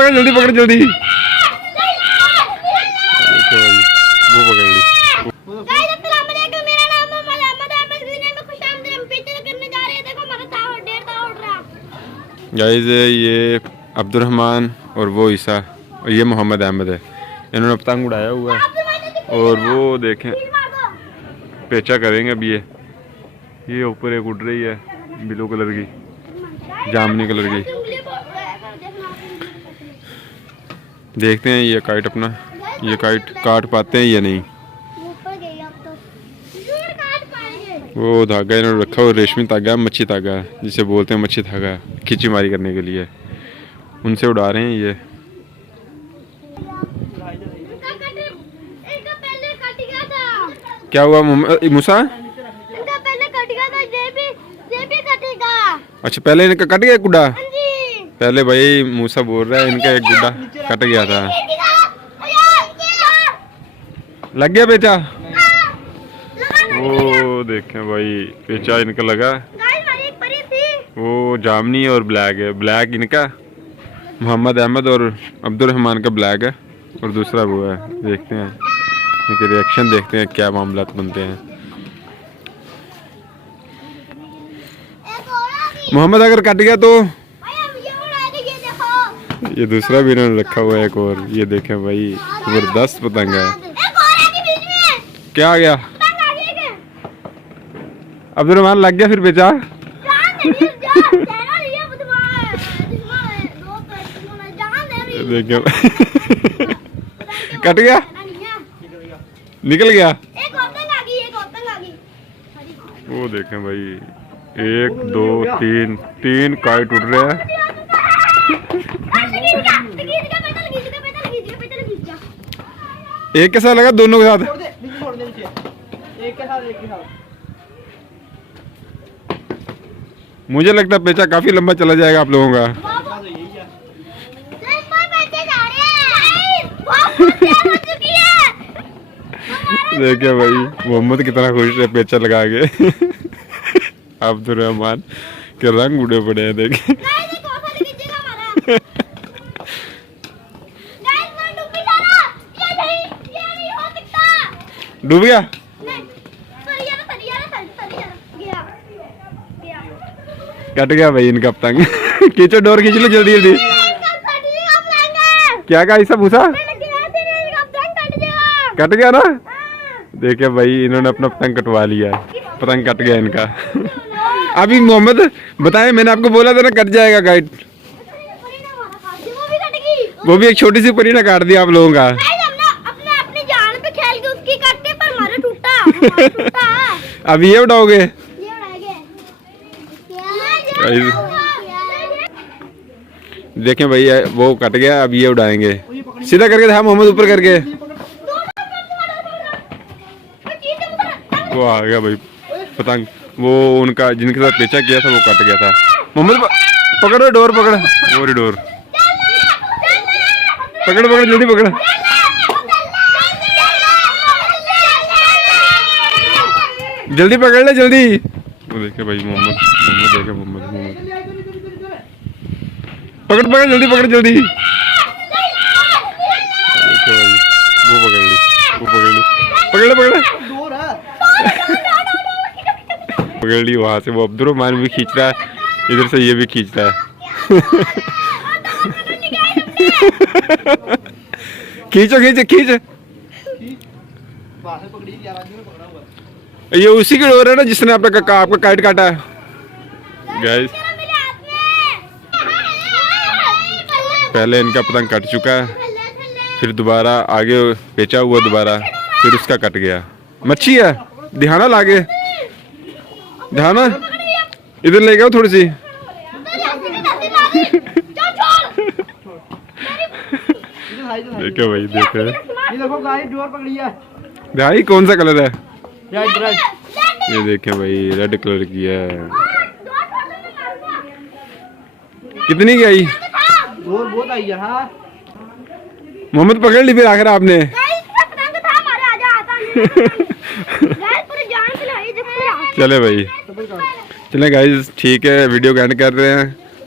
पकड़ जल्दी पकड़ जल्दी। वो पकड़ ली। गाइस ये अब्दुर्रहमान और वो ईसा और ये मोहम्मद अहमद है। इन्होंने पतंग उड़ाया हुआ है और वो देखें पेचा करेंगे अभी। ये ऊपर एक उड़ रही है ब्लू कलर की, जामनी कलर की। देखते हैं ये काइट अपना, ये काइट काट पाते हैं या नहीं। वो धागा इन्होंने रखा हुआ रेशमी धागा, मच्छी धागा जिसे बोलते हैं, मच्छी धागा खींची मारी करने के लिए उनसे उड़ा रहे हैं ये। क्या हुआ मूसा? अच्छा पहले इनका कट गया गुड्डा। पहले भाई मूसा बोल रहा है इनका एक गुड्डा कट गया था। लग गया पेचा? वो देखें भाई पेचा इनका लगा। वो जामनी और ब्लैक है। ब्लैक इनका मोहम्मद अहमद और अब्दुर्रहमान का ब्लैक है और दूसरा वो है। देखते हैं इनके रिएक्शन, देखते हैं क्या मामला बनते हैं। मोहम्मद अगर कट गया तो ये दूसरा भी इन्होंने रखा हुआ है एक और। ये देखें भाई जबरदस्त पतंग है। क्या आ गया? अब्दुर्रहमान लग गया फिर बेचा। देखिए कट गया, निकल गया। वो देखें भाई 1 2 3 3 काइट उड़ रहे हैं। एक के साथ लगा, दोनों के साथ। मुझे लगता है पेचा काफी लंबा चला जाएगा आप लोगों का। देखिए भाई मोहम्मद कितना खुश है पेचा लगा के। अब्दुर्रहमान के रंग उड़े पड़े हैं देखिए। डूब गया? कट गया भाई इनका पतंग। खींचो डोर, खींच लो जल्दी जल्दी। क्या कहा ऐसा भूसा? कट गया ना? देखिए भाई इन्होंने अपना पतंग कटवा लिया, पतंग कट गया इनका। अभी मोहम्मद बताएं, मैंने आपको बोला था ना कट जाएगा काइट। वो भी एक छोटी सी परी ने काट दिया आप लोगों का। अब ये उड़ाओगे? देखें भाई वो कट गया, अब ये उड़ाएंगे। सीधा करके था मोहम्मद, ऊपर करके। वो आ गया भाई पतंग। वो उनका जिनके साथ पेचा किया था वो कट गया था। मोहम्मद पकड़ो डोर, पकड़ वो रही डोर। पकड़ पकड़ जल्दी पकड़। जल्दी पकड़ ले जल्दी। वो देखे भाई मोहम्मद, देखे मोहम्मद पकड़ पकड़ जल्दी पकड़ जल्दी। देखे भाई वो पकड़ ली, वो पकड़ ली, पकड़ पकड़ पकड़ ली वहां से। वो अब्दुर्रहमान भी खींच रहा है, इधर से ये भी खींच रहा है। खींचो खींचो खींच। ये उसी की डोर है ना जिसने आपका काइट काटा है। गाइस पहले इनका पतंग कट चुका है, फिर दोबारा आगे पेचा हुआ दोबारा, फिर उसका कट गया। मच्छी है, ध्यान लागे, ध्यान इधर ले गया थोड़ी सी। देखो भाई देखो भाई कौन सा कलर है? ये देखें भाई रेड कलर की है। कितनी की आई? बहुत आई है। मोहम्मद पकड़ ली फिर आखिर आपने। चले भाई, चले गाइस ठीक है, वीडियो का एंड कर रहे हैं।